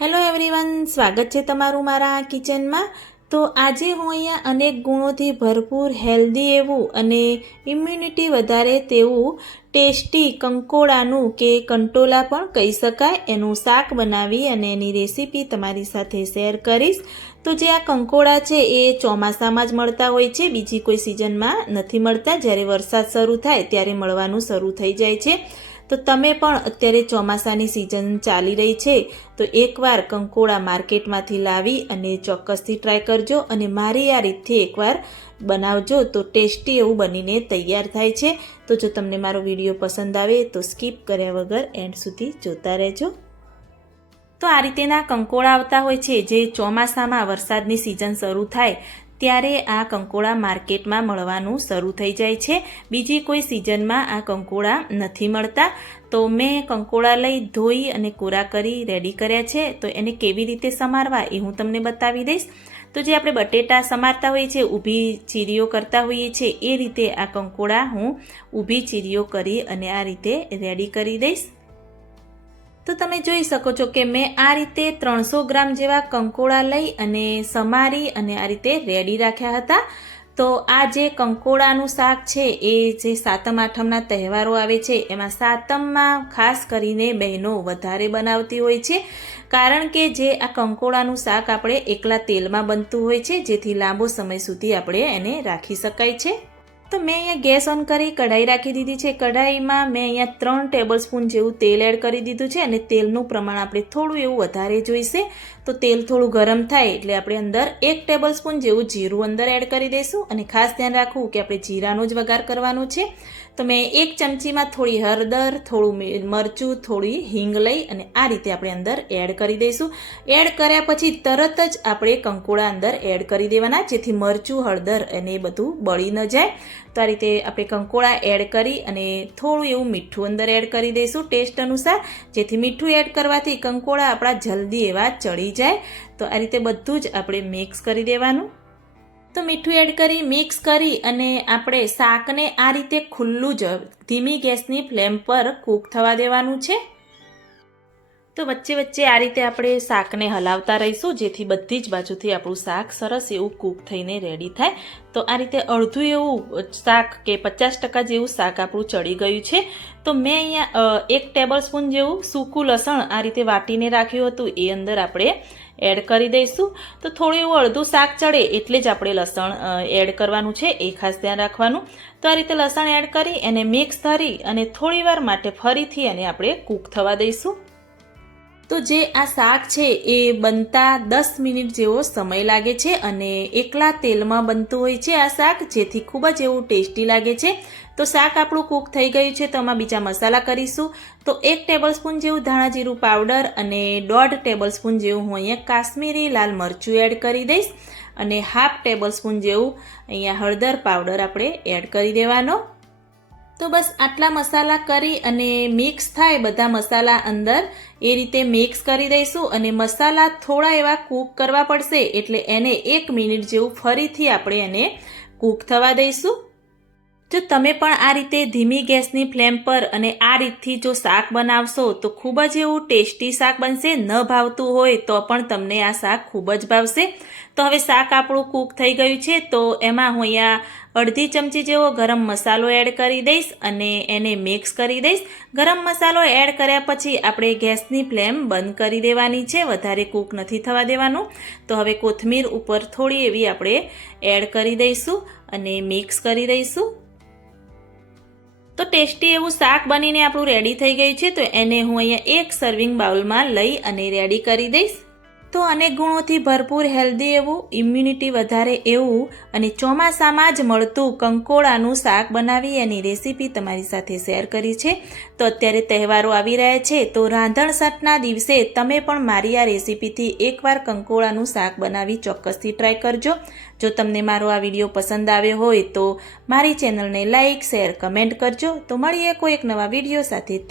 Hello everyone સ્વાગત છે તમારું મારા કિચનમાં તો આજે હું અહીંયા અનેક ગુણોથી ભરપૂર હેલ્ધી એવું અને ઇમ્યુનિટી વધારે તેવું ટેસ્ટી કંકોડાનું કે કંટોલા પણ કહી શકાય. એનું શાક બનાવી અને એની રેસીપી તમારી સાથે શેર કરીશ. તો જે આ કંકોડા છે એ ચોમાસામાં જ મળતા હોય છે. બીજી કોઈ સિઝનમાં નથી મળતા. જ્યારે વરસાદ શરૂ થાય ત્યારે મળવાનું શરૂ થઈ જાય છે. તો તમે પણ અત્યારે ચોમાસાની સિઝન ચાલી રહી છે, તો એકવાર કંકોળા માર્કેટમાંથી લાવી અને ચોક્કસથી ટ્રાય કરજો અને મારી આ રીતથી એકવાર બનાવજો તો ટેસ્ટી એવું બનીને તૈયાર થાય છે. તો જો તમને મારો વીડિયો પસંદ આવે તો સ્કીપ કર્યા વગર એન્ડ સુધી જોતા રહેજો. તો આ રીતેના કંકોળા આવતા હોય છે, જે ચોમાસામાં વરસાદની સિઝન શરૂ થાય ત્યારે આ કંકોળા માર્કેટમાં મળવાનું શરૂ થઈ જાય છે. બીજી કોઈ સિઝનમાં આ કંકોળા નથી મળતા. તો મેં કંકોડા લઈ ધોઈ અને કોરા કરી રેડી કર્યા છે. તો એને કેવી રીતે સમારવા એ હું તમને બતાવી દઈશ. તો જે આપણે બટેટા સમારતા હોઈએ છીએ, ઊભી ચીરીઓ કરતા હોઈએ છીએ, એ રીતે આ કંકોડા હું ઊભી ચીરીઓ કરી અને આ રીતે રેડી કરી દઈશ. તો તમે જોઈ શકો છો કે મેં આ રીતે ત્રણસો ગ્રામ જેવા કંકોળા લઈ અને સમારી અને આ રીતે રેડી રાખ્યા હતા. તો આ જે કંકોડાનું શાક છે, એ જે સાતમ આઠમના તહેવારો આવે છે, એમાં સાતમમાં ખાસ કરીને બહેનો વધારે બનાવતી હોય છે. કારણ કે જે આ કંકોડાનું શાક આપણે એકલા તેલમાં બનતું હોય છે, જેથી લાંબો સમય સુધી આપણે એને રાખી શકાય છે. તો મેં અહીંયા ગેસ ઓન કરી, કઢાઈ રાખી દીધી છે. કઢાઈમાં મેં અહીંયા ત્રણ ટેબલ સ્પૂન જેવું તેલ એડ કરી દીધું છે અને તેલનું પ્રમાણ આપણે થોડું એવું વધારે જોઈશે. તો તેલ થોડું ગરમ થાય એટલે આપણે અંદર એક ટેબલ સ્પૂન જેવું જીરું અંદર એડ કરી દઈશું. અને ખાસ ધ્યાન રાખવું કે આપણે જીરાનો જ વઘાર કરવાનો છે. તો મેં એક ચમચીમાં થોડી હળદર, થોડું મરચું, થોડી હિંગ લઈ અને આ રીતે આપણે અંદર એડ કરી દઈશું. એડ કર્યા પછી તરત જ આપણે કંકોડા અંદર એડ કરી દેવાના, જેથી મરચું, હળદર અને એ બધું બળી ન જાય. તો આ રીતે આપણે કંકોડા એડ કરી અને થોડું એવું મીઠું અંદર એડ કરી દઈશું ટેસ્ટ અનુસાર. જેથી મીઠું એડ કરવાથી કંકોડા આપણા જલ્દી એવા ચડી જાય. તો આ રીતે બધું જ આપણે મિક્સ કરી દેવાનું. તો મીઠું એડ કરી, મિક્સ કરી અને આપણે શાકને આ રીતે ખુલ્લું જ, ધીમી ગેસની ફ્લેમ પર કૂક થવા દેવાનું છે. તો વચ્ચે વચ્ચે આ રીતે આપણે શાકને હલાવતા રહીશું, જેથી બધી જ બાજુથી આપણું શાક સરસ એવું કૂક થઈને રેડી થાય. તો આ રીતે અડધું એવું શાક કે પચાસ ટકા જેવું શાક આપણું ચડી ગયું છે. તો મેં અહીંયા એક ટેબલ સ્પૂન જેવું સૂકું લસણ આ રીતે વાટીને રાખ્યું હતું. એ અંદર આપણે એડ કરી દઈશું. તો થોડું એવું અડધું શાક ચડે એટલે જ આપણે લસણ એડ કરવાનું છે. એ ખાસ ધ્યાન રાખવાનું. તો આ રીતે લસણ એડ કરી, એને મિક્સ ધરી અને થોડીવાર માટે ફરીથી એને આપણે કૂક થવા દઈશું. તો જે આ શાક છે એ બનતા દસ મિનિટ જેવો સમય લાગે છે અને એકલા તેલમાં બનતું હોય છે આ શાક, જેથી ખૂબ જ એવું ટેસ્ટી લાગે છે. તો શાક આપણું કૂક થઈ ગયું છે તો આમાં બીજા મસાલા કરીશું. તો એક ટેબલ સ્પૂન જેવું ધાણા જીરું પાવડર અને દોઢ ટેબલ સ્પૂન જેવું હું અહીંયા કાશ્મીરી લાલ મરચું એડ કરી દઈશ. અને હાફ ટેબલ સ્પૂન જેવું અહીંયા હળદર પાવડર આપણે એડ કરી દેવાનો. તો બસ આટલા મસાલા કરી અને મિક્સ થાય બધા મસાલા અંદર, એ રીતે મિક્સ કરી દઈશું અને મસાલા થોડા એવા કૂક કરવા પડશે એટલે એને એક મિનિટ જેવું ફરીથી આપણે એને કૂક થવા દઈશું. જો તમે પણ આ રીતે ધીમી ગેસની ફ્લેમ પર અને આ રીતથી જો શાક બનાવશો તો ખૂબ જ એવું ટેસ્ટી શાક બનશે, ન ભાવતું હોય તો પણ તમને આ શાક ખૂબ જ ભાવશે. તો હવે શાક આપણું કૂક થઈ ગયું છે તો એમાં હું અહીંયા અડધી ચમચી જેવો ગરમ મસાલો એડ કરી દઈશ અને એને મિક્સ કરી દઈશ. ગરમ મસાલો એડ કર્યા પછી આપણે ગેસની ફ્લેમ બંધ કરી દેવાની છે. વધારે કૂક નથી થવા દેવાનું. તો હવે કોથમીર ઉપર થોડી એવી આપણે એડ કરી દઈશું અને મિક્સ કરી દઈશું. તો ટેસ્ટી એવું શાક બનીને આપણું રેડી થઈ ગયું છે. તો એને હું અહીંયા એક સર્વિંગ બાઉલમાં લઈ અને રેડી કરી દઈશ. તો અનેક ગુણોથી ભરપૂર હેલ્ધી એવું ઇમ્યુનિટી વધારે એવું અને ચોમાસામાં જ મળતું કંકોળાનું શાક બનાવી એની રેસીપી તમારી સાથે શેર કરી છે. તો અત્યારે તહેવારો આવી રહ્યા છે, તો રાંધણ સટના દિવસે તમે પણ મારી આ રેસીપીથી એકવાર કંકોળાનું શાક બનાવી ચોક્કસથી ટ્રાય કરજો. જો તમને મારો આ વીડિયો પસંદ આવ્યો હોય તો મારી ચેનલને લાઇક શેર કમેન્ટ કરજો. તો મળીએ કોઈ એક નવા વીડિયો સાથે.